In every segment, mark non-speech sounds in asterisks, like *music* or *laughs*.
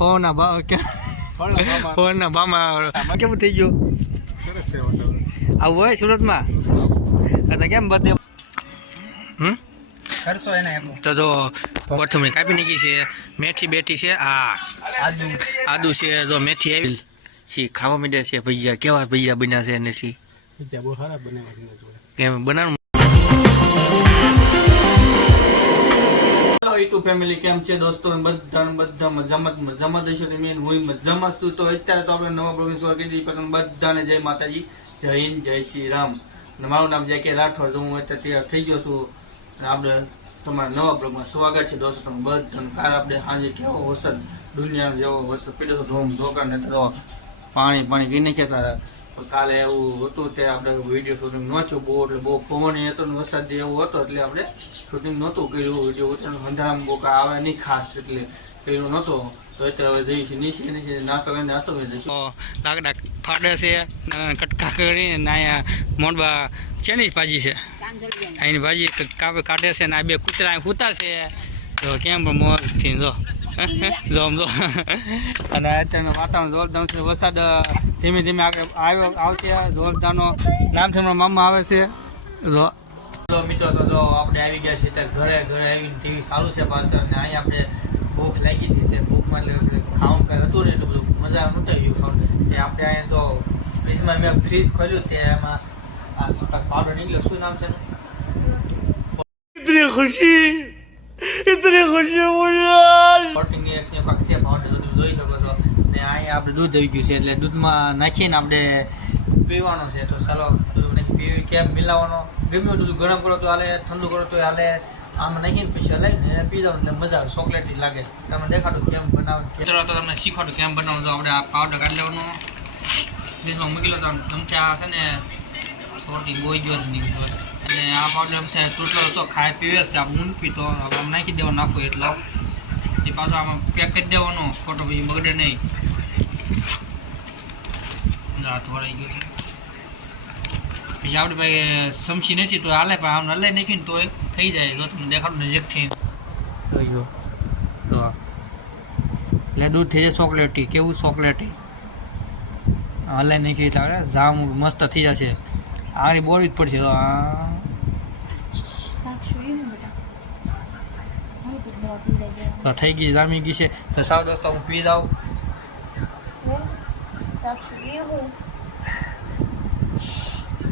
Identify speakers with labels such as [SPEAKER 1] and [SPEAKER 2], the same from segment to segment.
[SPEAKER 1] હોના બા ક્યાં હોના બામાં. કેવું થઈ ગયું? આવું હોય સુરતમાં? તો કેમ બધે હમ?
[SPEAKER 2] કરશો એને એમ.
[SPEAKER 1] તો જો કોથમરી કાપી નાખી છે. મેથી બેઠી છે. આ.
[SPEAKER 2] આદુ.
[SPEAKER 1] આદુ છે. જો મેથી આવી. છે ખાવા માંડ્યા છે ભજીયા. કેવા ભજીયા બન્યા છે એને છે
[SPEAKER 2] બહુ સારા બનાવવા
[SPEAKER 1] કેમ બનાવ યુટ્યુબ ફેમિલી કેમ છે દોસ્તો? બધા બધા મજામાં જ મજામાં જ હશો. તમે હું મજામાં છું. તો અત્યારે તો આપણે નવા પ્રોગ્રેસ શરૂ દીધી પણ બધાને જય માતાજી. જય હિન્દ, જય શ્રી રામ. અને મારું નામ જય કે રાઠોડ. તો હું અત્યારે તૈયાર થઈ ગયો છું. અને આપણે તમારા નવા બ્લોગમાં સ્વાગત છે દોસ્તો. તમે બધાને કાર આપણે સાંજે કેવો વરસાદ, દુનિયાનો જેવો વરસાદ પીડો ધોમ ધોકા ને તો પાણી પાણી પી કહેતા કાલે એવું હતું તે આપણે વીડિયો શૂટિંગ નહોતું બહુ એટલે બહુ પવન હતો ને વરસાદ જેવો હતો એટલે આપણે શૂટિંગ નહોતું કર્યું. વીડિયો ઉતારવાનું અંધારામાં બહુ કાંઈ આવે નહીં ખાસ એટલે કર્યું નહોતો. તો અત્યારે હવે જઈએ છીએ નીચે નીચે નાસ્તો કરીને નાસ્તો કરી દઈશું. લાકડા ફાડે છે કટકા કરીને નાયા મોડબા ચેની ભાજી છે? અહીંની ભાજી કાપે કાઢે છે ને આ બે કૂતરા અહીં સૂતા છે. તો કેમ પણ મોજથી જો. *laughs* જો આમ જો. અને અત્યારનું વાતાવરણ જોરદાર છે. વરસાદ ધીમે ધીમે આગળ આવ્યો આવશે. જોરદારનો નામ છે મામા આવે છે. જો. મિત્રો તો જો આપણે આવી ગયા છીએ ત્યારે ઘરે ઘરે આવીને ટીવી ચાલુ છે પાછળ અને અહીંયા આપણે ભૂખ લાગી હતી તે ભૂખમાં એટલે ખાવાનું કંઈ હતું ને એટલું બધું મજા નહોતી ગયું ખાવાનું. તે આપણે અહીંયા તો ફ્રીજમાં મેં ફ્રીજ ખોલ્યું તે એમાં આ પાવડર નીકળ્યો. શું નામ છે એનું? ઇતની ખુશી જોઈ શકો છો. ને અહીં આપણે દૂધ આવી ગયું છે એટલે દૂધમાં નાખીને આપણે પીવાનો છે. તો ચાલો પીવી. કેમ મિલાવવાનો? ગમે દૂધ ગરમ કરો તો હાલે ઠંડુ કરો તો હાલે. આમ નાખીને પછી લઈને પી દઉં એટલે મજા આવે ચોકલેટ લાગે. તમને દેખાડું કેમ બનાવે તો તમને શીખવાડું કેમ બનાવવું તો આપણે આ પાવડર કાઢી લેવાનો. ફ્રીજમાં મૂકી લો તો ચમચા છે ને સોટી બોઈ ગયો છે નીકળ્યો અને આ પ્રોબ્લેમ થાય. તૂટલો તો ખાય પીવે છે. આમ ઊન પીતો. આમ નાખી દેવા નાખો એટલો. એ પાછો આમાં પેક કરી દેવાનો. ફોટો પછી બગડે નહીં. હાથ વળાઈ ગયો છે. પછી આપણી પાસે સમસી નથી તો હાલે પણ આમ હલાઈ નાખીને તો થઈ જાય. તો તમને દેખાડું નજીકથી થઈ ગયો. તો એટલે દૂધ થઈ જાય ચોકલેટી કેવું ચોકલેટી હલાઈ નાખી એટલે જામ મસ્ત થઈ જશે. આની બોલવી જ પડશે. તો આ તો થઈ ગઈ જામી ગઈ છે. તો સાવ દોસ્તો હું પી દઉં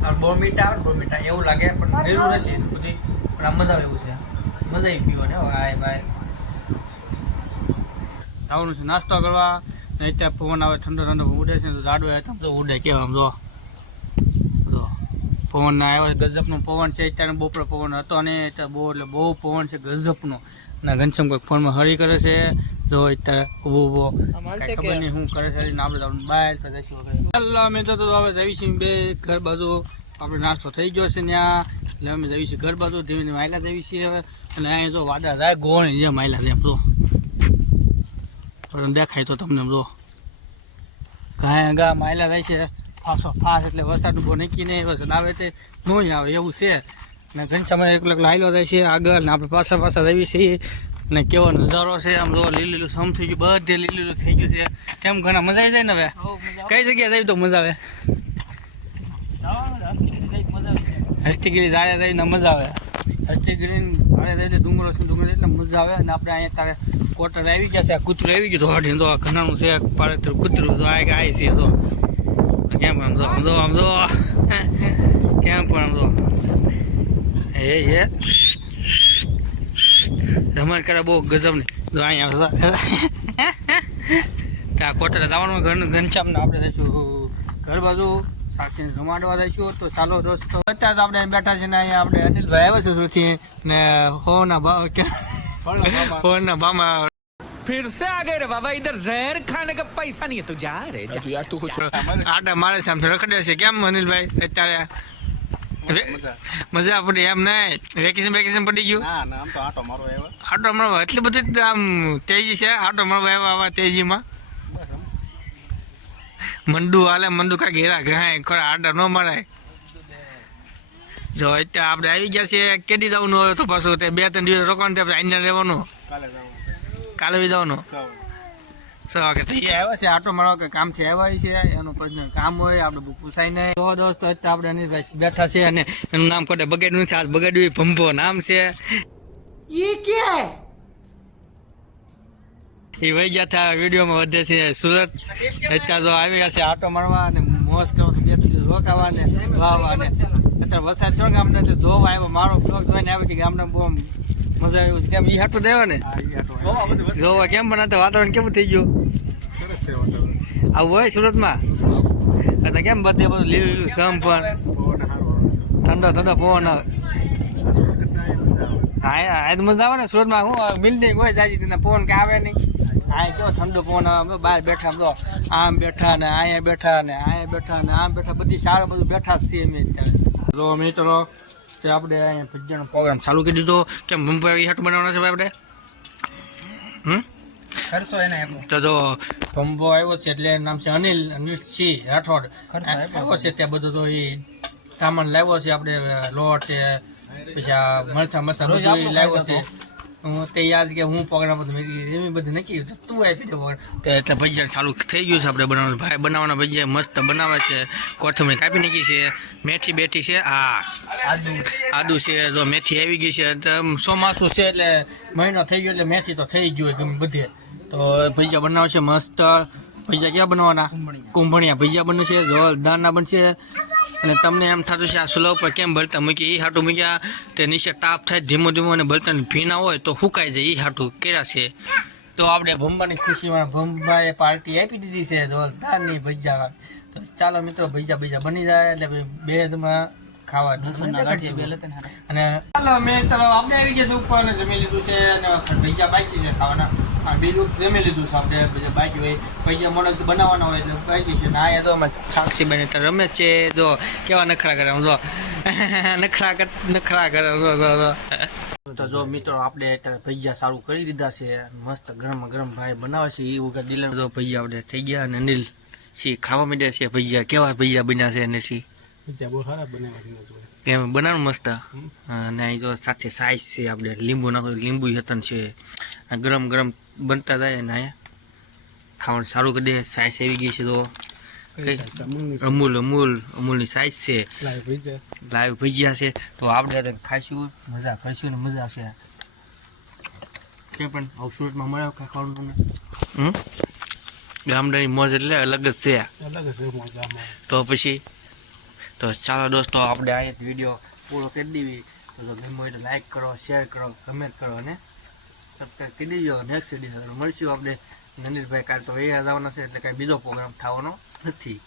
[SPEAKER 1] આ બોર્મિટા આવે બોર્મિટા એવું લાગે પણ ગયું નથી. બધી પણ આ મજા આવે એવું છે. મજા આવી પીવાની હાય ભાઈ. આવવાનું છે નાસ્તો કરવા. ને અત્યારે પવન આવે ઠંડો ઠંડો ઉડે છે તો જાડો આવે તો ઉડે કેવા આમ જો. પવન ના આવ્યો ગજબનો પવન છે. અત્યારે બપોરે પવન હતો ને અત્યારે બહુ એટલે બહુ પવન છે ગજબનો. અને ઘનશ્યામ કોઈ ફોનમાં હળી કરે છે. જો અત્યારે ઊભો ઊભો. ખબર નહીં શું કરે છે આપણે તો બહાર તો જઈશું અમે તો હવે છીએ બે ઘર બાજુ. આપણે નાસ્તો થઈ ગયો છે ત્યાં. એટલે અમે જઈએ છીએ ઘર બાજુ. ધીમે ધીમે આયલા જઈએ છીએ હવે. અને અહીંયા જો વાદળા જાય ગોળ જે માયલા છે જો તમને દેખાય તો તમને જો ગાય ગા માયલા જાય છે. ફાસો ફાસ એટલે વરસાદ ઊભો નક્કી નહીં વરસાદ આવે તે નહીં આવે એવું છે. ને ઘનશ્યામ એકલો એકલો હાલ્યો જાય છે આગળ ને આપણે પાછા પાછા રહીએ છીએ. ને કેવો નજારો છે આમ જો લીલું લીલું સમ થઈ ગયું બધે લીલું લીલું થઈ ગયું છે. કેમ ઘણા મજા આવી જાય ને હવે? કઈ જગ્યાએ જાય તો મજા આવે? હસ્તીગીરી જાડે રહીને મજા આવે હસ્તીગીરી જાડે રહીને ડુંગરો છે ડુંગર એટલે મજા આવે. અને આપણે અહીંયા તારે કોટર આવી ગયા છે કૂતરું આવી ગયું દોડી તો આ ઘણાનું છે પાડે કૂતરું તો આ આવી છે તો. કેમ આમ જો આમ જો આમ જો. કેમ પણ આમ જો. એ એ રમણ કરે બહુ ગજબની જો અહીંયા ત્યાં કોટરે જવાનું ઘર ઘનશ્યામને આપણે જઈશું ઘર બાજુ સાક્ષીને જમાડવા જઈશું તો ચાલો દોસ્તો અત્યારે તો આપણે અહીં બેઠા છે ને અહીંયા આપણે અનિલભાઈ આવ્યા છે સુરતથી ને હોના ભાવ ક્યાં હોના ભાવમાં
[SPEAKER 3] फिर से आ गए रे बाबा इधर जहर खाने का पैसा नहीं है तू जा रे जा
[SPEAKER 2] યાર તું કુછ
[SPEAKER 1] આટા મારે સામે રખડે છે કેમ અનિલભાઈ અત્યારે વે- મજા પડી એમ નહીં. વેકેશન વેકેશન પડી ગયું.
[SPEAKER 2] ના ના આમ તો આટો મારો આવ્યો.
[SPEAKER 1] આટો મળવા એટલી બધી આમ તેજી છે. આટો મળવા આવ્યો આવા તેજીમાં. મંડુ હાલે મંડુ કા ઘેરા ઘાય ખરા આડા ન મળાય જો અત્યારે આપણે આવી ગયા છીએ કેદી જવાનું હોય તો પાછું તે બે ત્રણ દિવસ રોકાણ આપણે અહીંયા રહેવાનું.
[SPEAKER 2] કાલે
[SPEAKER 1] કાલે બી જવાનું.
[SPEAKER 2] સૌ
[SPEAKER 1] થઈ આવ્યા છે આટો મારવા કે કામથી આવ્યા છે એનું પ્રશ્ન કામ હોય આપણે પૂછાય નહીં. તો દોસ્તો અત્યારે આપણે અનિલભાઈ બેઠા છે અને એનું નામ કોડે બગાડ્યું છે આજ બગાડ્યું ભંભો નામ છે. એ વહી ગયા હતા વિડીયોમાં વધે છે સુરત. અત્યારે જો આવી ગયા છે આટો મારવા અને કરો બે રોકાવા ને વાવા ને અત્યારે વરસાદ છો ને અમને જોવા આવ્યો. મારો બ્લોગ જોઈને આવી ગામ અમને બહુ મજા આવી છે કેમ ઈ હાટો દેવો ને? જોવા કેમ બનાવતા? વાતાવરણ કેવું થઈ ગયું?
[SPEAKER 2] સરસ છે વાતાવરણ.
[SPEAKER 1] આવું હોય સુરતમાં? અત્યારે કેમ બધે બધું લીલું લીલું સમ પણ ઠંડો ઠંડો પવન આવે. હા આ તો મજા આવે ને સુરતમાં. હું બિલ્ડિંગ હોય જાજી તેને પવન કે આવે નહીં. આ કેવો ઠંડો પવન આવે. અમે બહાર બેઠા આમ આમ બેઠા ને અહીંયા બેઠા ને અહીંયા બેઠા ને આમ બેઠા. બધી સારું બધું બેઠા જ છીએ અમે અત્યારે. જો મિત્રો તે આપણે અહીંયા ભજીયાનો પ્રોગ્રામ ચાલુ કરી દીધો. કેમ મુંબઈ હાટ બનાવવાના છે આપણે? હમ?
[SPEAKER 2] ખર્ચો એને
[SPEAKER 1] તો જો ભંભો આવ્યો છે એટલે નામ છે અનિલ અનિલ સિંહ રાઠોડ.
[SPEAKER 2] ખર્ચો
[SPEAKER 1] આવ્યો છે ત્યાં બધો તો એ સામાન લાવ્યો છે આપણે લોટ છે પછી આ મરચા
[SPEAKER 2] રોજ
[SPEAKER 1] બધું લાવ્યો છે. તે યાદ કે હું પ્રોગ્રામ બધું મેં એમ બધું નક્કી તું આપી દે તો એટલે ભજીયા ચાલુ થઈ ગયું છે આપણે બનાવવાનું. ભાઈ બનાવવાના ભજીયા મસ્ત બનાવે છે. કોથમરી કાપી નાખી છે. મેથી બેઠી છે. આ આદુ. આદુ છે. જો મેથી આવી ગઈ છે. તો ચોમાસું છે એટલે મહિનો થઈ ગયો એટલે મેથી તો થઈ ગયું બધે. તો ભજીયા બનાવશે મસ્ત. ભજીયા ક્યાં બનાવવાના?
[SPEAKER 2] કુંભણિયા.
[SPEAKER 1] ભજીયા બનશે જોરદારના બનશે. અને તમને એમ થતું છે આ સુલભ પર કેમ બળતા? મૂકી એ હાટું મૂક્યા તે નીચે તાપ થાય ધીમો ધીમો અને બળતણ ભીના હોય તો સુકાઈ જાય. એ હાટું કર્યા છે. તો આપણે ભંબાની ખુશીમાં ભંબાએ પાર્ટી આપી દીધી છે જોરદારની ભજીયા તો ચાલો મિત્રો ભજીયા ભજીયા બની જાય એટલે બેદમાં ખાવા. અને ચાલો મિત્રો આપણે આવી ગયા છે ઉપર જમી લીધું છે અને ભજીયા બાકી છે ખાવાના. આ બીજું જમી લીધું છે આપણે. બાકી હોય ભજીયા મોડે બનાવવાના હોય એટલે બાકી છે ને અહીંયા તો અમે સાક્ષી બની તો રમે છે. જો કેવા નખરા કરે જો. *laughs* નખરા કર નખરા કરે જો જો જો. તો જો મિત્રો આપણે અત્યારે ભજીયા સારું કરી દીધા છે. મસ્ત ગરમ ગરમ ભાઈ બનાવે છે. એ વખત દિલ જો ભજીયા આપણે થઈ ગયા અને અનિલ સી ખાવા માંડ્યા છે ભજીયા. કેવા ભજીયા બન્યા છે અને સી? કેમ? બનાવ મસ્ત. અને અહીં જો સાથે સાઈઝ છે આપણે. લીંબુ નાખો લીંબુ હતન છે. ગરમ ગરમ બનતા હતા અને અહીંયા. ખાવાનું સારું કરી દે. સાઈઝ આવી ગઈ છે તો? અમૂલ અમૂલ અમૂલની સાઈઝ છે. લાઈવ ભજીયા છે. તો આપણે ખાઈશું મજા કરીશું ને મજા આવશે કે પણ સુરતમાં મળે કાંઈ ખાવાનું તમને? હમ? ગામડાની મોજ એટલે અલગ જ છે.
[SPEAKER 2] અલગ જ
[SPEAKER 1] તો પછી તો ચાલો દોસ્તો આપણે આ એક વીડિયો પૂરો કરી દેવી. તો ગમે હોય તો લાઈક કરો શેર કરો કમેન્ટ કરો અને સબસ્ક્રાઈબ નેક્સ્ટ વીડિયો મળશું આપણે નંદીરભાઈ કાલ તો એ જવાના છે એટલે કાંઈ બીજો પ્રોગ્રામ થવાનો નથી